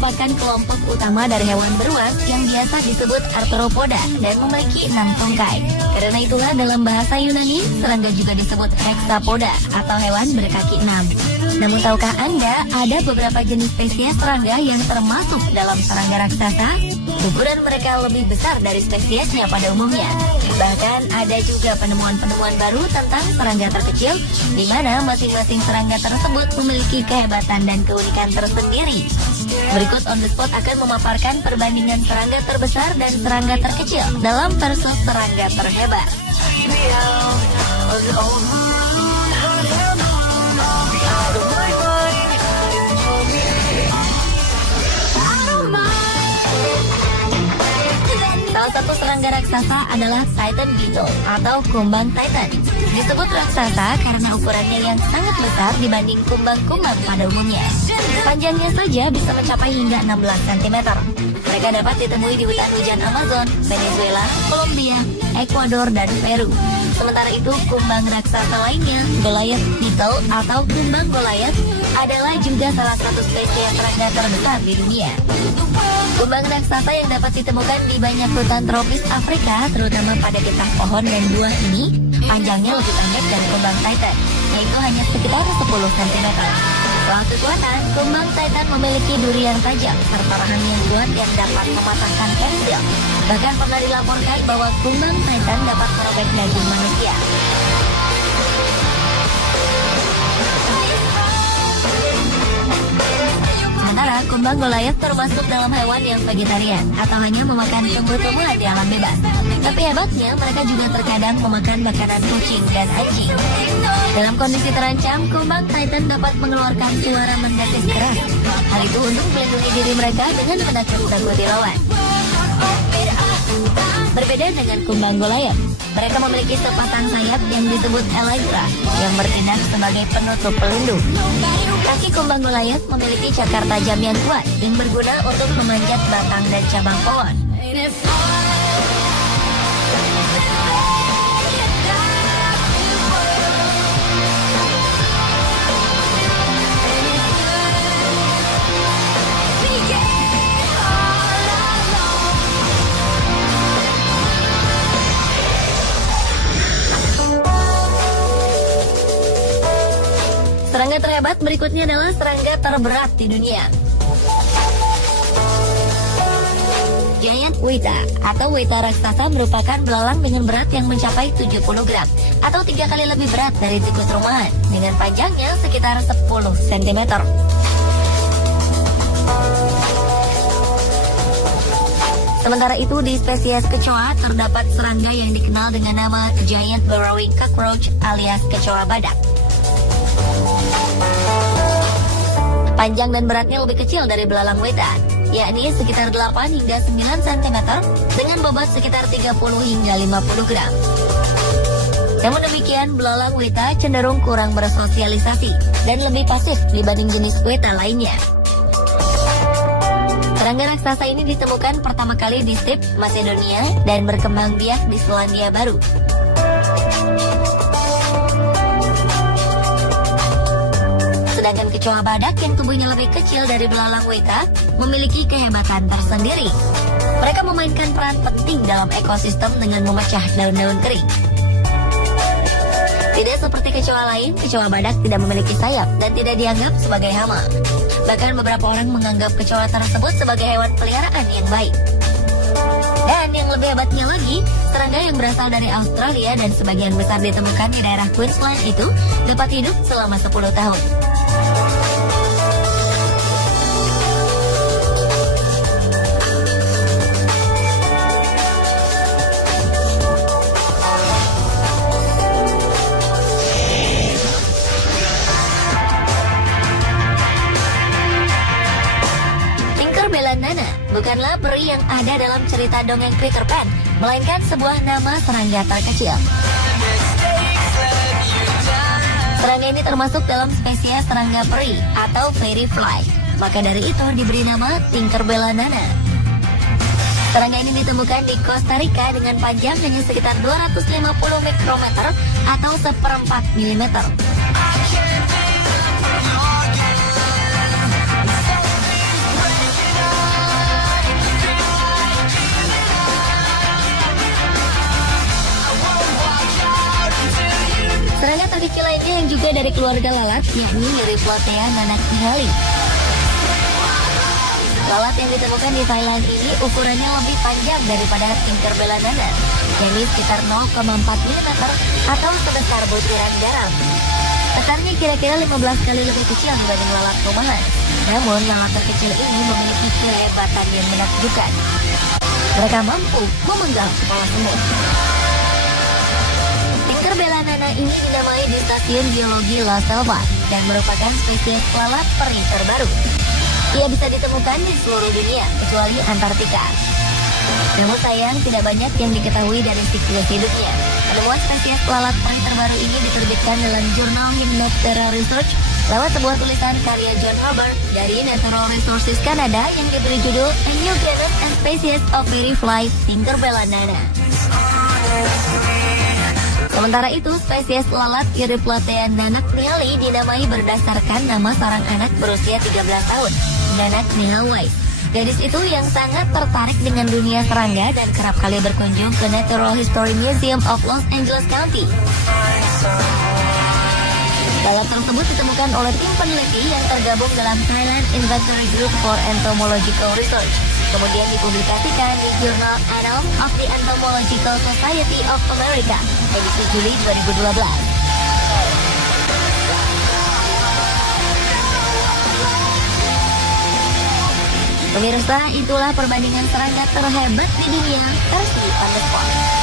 merupakan kelompok utama dari hewan beruang yang biasa disebut Arthropoda dan memiliki 6 tungkai. Karena itulah dalam bahasa Yunani, serangga juga disebut Hexapoda atau hewan berkaki 6. Namun tahukah Anda ada beberapa jenis spesies serangga yang termasuk dalam serangga raksasa? Ukuran mereka lebih besar dari spesiesnya pada umumnya. Bahkan ada juga penemuan-penemuan baru tentang serangga terkecil, di mana masing-masing serangga tersebut memiliki kehebatan dan keunikan tersendiri. Berikut On The Spot akan memaparkan perbandingan serangga terbesar dan serangga terkecil dalam versus serangga terhebat. Salah satu serangga raksasa adalah Titan Beetle atau kumbang Titan. Disebut raksasa karena ukurannya yang sangat besar dibanding kumbang-kumbang pada umumnya. Panjangnya saja bisa mencapai hingga 16 cm. Mereka dapat ditemui di hutan hujan Amazon, Venezuela, Kolombia, Ekuador, dan Peru. Sementara itu, kumbang raksasa lainnya, Goliath Beetle atau kumbang Goliath, adalah juga salah satu spesies serangga terbesar di dunia. Kumbang raksasa yang dapat ditemukan di banyak hutan tropis Afrika, terutama pada getah pohon dan buah ini, panjangnya lebih pendek dari kumbang Titan, yaitu hanya sekitar 10 cm. Soal kekuatan, kumbang Titan memiliki duri yang tajam serta rahang yang kuat yang dapat mematahkan pensil. Bahkan pernah dilaporkan bahwa kumbang Titan dapat merobek daging manusia. Sementara kumbang Goliath termasuk dalam hewan yang vegetarian atau hanya memakan tumbuh-tumbuhan di alam bebas. Tapi hebatnya, mereka juga terkadang memakan makanan kucing dan anjing. Dalam kondisi terancam, kumbang Titan dapat mengeluarkan suara mendesis keras. Hal itu untuk melindungi diri mereka dengan menakut-nakuti lawan. Berbeda dengan kumbang Goliath, mereka memiliki sepasang sayap yang disebut elytra yang bertindak sebagai penutup pelindung. Kaki kumbang Goliath memiliki cakar tajam yang kuat yang berguna untuk memanjat batang dan cabang pohon. Serangga terhebat berikutnya adalah serangga terberat di dunia. Giant Weta atau Weta raksasa merupakan belalang dengan berat yang mencapai 70 gram atau 3 kali lebih berat dari tikus rumahan dengan panjangnya sekitar 10 cm. Sementara itu di spesies kecoa terdapat serangga yang dikenal dengan nama Giant Burrowing Cockroach alias kecoa badak. Panjang dan beratnya lebih kecil dari belalang Weta, yakni sekitar 8 hingga 9 cm dengan bobot sekitar 30 hingga 50 gram. Namun demikian, belalang Weta cenderung kurang bersosialisasi dan lebih pasif dibanding jenis Weta lainnya. Serangga raksasa ini ditemukan pertama kali di Steppe, Macedonia dan berkembang biak di Selandia Baru. Sedangkan kecoa badak yang tubuhnya lebih kecil dari belalang Weta memiliki kehebatan tersendiri. Mereka memainkan peran penting dalam ekosistem dengan memecah daun-daun kering. Tidak seperti kecoa lain, kecoa badak tidak memiliki sayap dan tidak dianggap sebagai hama. Bahkan beberapa orang menganggap kecoa tersebut sebagai hewan peliharaan yang baik. Dan yang lebih hebatnya lagi, serangga yang berasal dari Australia dan sebagian besar ditemukan di daerah Queensland itu dapat hidup selama 10 tahun. Nana bukanlah peri yang ada dalam cerita dongeng Peter Pan, melainkan sebuah nama serangga terkecil. Serangga ini termasuk dalam spesies serangga peri atau fairy fly, maka dari itu diberi nama Tinkerbella Nana. Serangga ini ditemukan di Costa Rica dengan panjang hanya sekitar 250 mikrometer atau 1/4 milimeter. terkecil lainnya yang juga dari keluarga lalat, yakni Euryplotea nanaknihali. Lalat yang ditemukan di Thailand ini ukurannya lebih panjang daripada Tinkerbella nana, yakni sekitar 0,4 mm atau sebesar butiran garam. Besarnya kira-kira 15 kali lebih kecil dibanding lalat rumahan. Namun lalat terkecil ini memiliki kehebatan yang menakjubkan. Mereka mampu memenggal kepala semut. Tinkerbella nana ini dinamai di Stasiun Geologi La Selva dan merupakan spesies lalat peri terbaru. Ia bisa ditemukan di seluruh dunia, kecuali Antartika. Namun sayang, tidak banyak yang diketahui dari siklus hidupnya. Penemuan spesies lalat peri terbaru ini diterbitkan dalam jurnal Hymenoptera Research lewat sebuah tulisan karya John Hubbard dari Natural Resources Canada yang diberi judul A New Genus and Species of Fairyfly Tinkerbella nana. Sementara itu, spesies lalat Euryplotea nanaknihali dinamai berdasarkan nama seorang anak berusia 13 tahun, Nanak Nihal Weiss. Gadis itu yang sangat tertarik dengan dunia serangga dan kerap kali berkunjung ke Natural History Museum of Los Angeles County. Lalat tersebut ditemukan oleh tim peneliti yang tergabung dalam Thailand Inventory Group for Entomological Research. Kemudian dipublikasikan di Journal Annals of the Entomological Society of America, edisi Juli 2012. Pemirsa, itulah perbandingan serangga terhebat di dunia versi Pandespot.